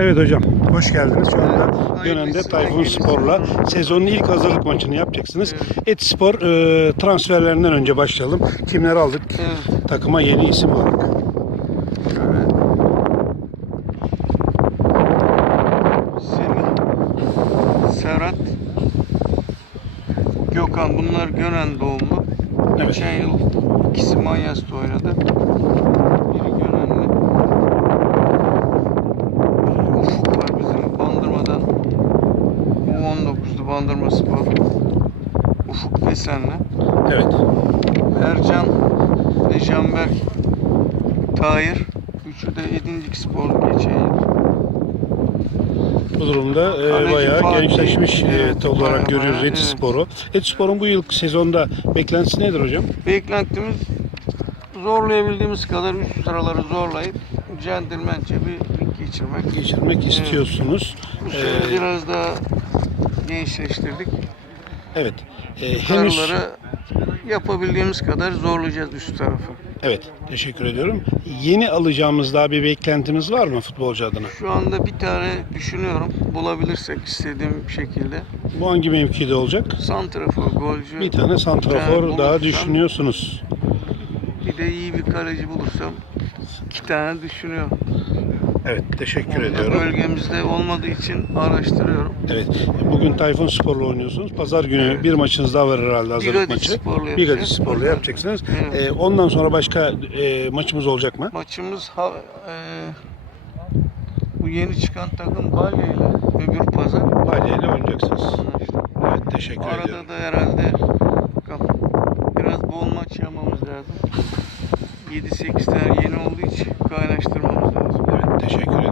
Evet hocam, hoş geldiniz. Şu anda Evet, hayırlısı, Tayfun. Spor'la sezonun ilk hazırlık maçını yapacaksınız. Et Spor e, transferlerinden önce başlayalım. Kimleri aldık? Evet. Takıma yeni isim aldık. Semih, Serhat, Gökhan bunlar Gönen doğumlu. Evet. Geçen yıl ikisi Manyas'ta oynadı. U19'lu Bandırma Spor. Ufuk Desenli. Evet. Ercan ve Canberk Tahir. Üçü de Edindik Spor geçen yıl. Bu durumda e, bayağı Fatih, gençleşmiş e, evet, olarak bayağı, görüyoruz bayağı, Et evet. Spor'u. Et Spor'un bu yıl sezonda beklentisi nedir hocam? Beklentimiz zorlayabildiğimiz kadar üst sıraları zorlayıp centilmence bir geçirmek. Geçirmek istiyorsunuz. Bu E, sene biraz daha gençleştirdik. evet. E, henüz Karıları yapabildiğimiz kadar zorlayacağız üst tarafı. Evet, teşekkür ediyorum. Yeni alacağımız daha bir beklentimiz var mı futbolcu adına? Şu anda bir tane düşünüyorum. Bulabilirsek istediğim şekilde. Bu hangi mevkide olacak? Santrafor, golcü. Bir tane santrafor tane daha düşünüyorsunuz. Bir de iyi bir kaleci bulursam iki tane düşünüyorum. Evet, teşekkür Onu ediyorum. Bölgemizde olmadığı için araştırıyorum. Evet, bugün Tayfun Spor'la oynuyorsunuz. Pazar günü Evet. bir maçınız daha var herhalde hazırlık Bigadis maçı. Spor'la yapacağız. Spor'la yapacaksınız. Evet. Ee, ondan sonra başka e, maçımız olacak mı? Maçımız ha, e, bu yeni çıkan takım Balya ile öbür pazar. Balya ile oynayacaksınız. anlaştık. Evet, teşekkür ediyorum. Arada da herhalde biraz bol maç yapmamız lazım. 7-8 tane yeni olduğu için kaynaştırmamız lazım. Evet, teşekkür ediyorum. Başarılar.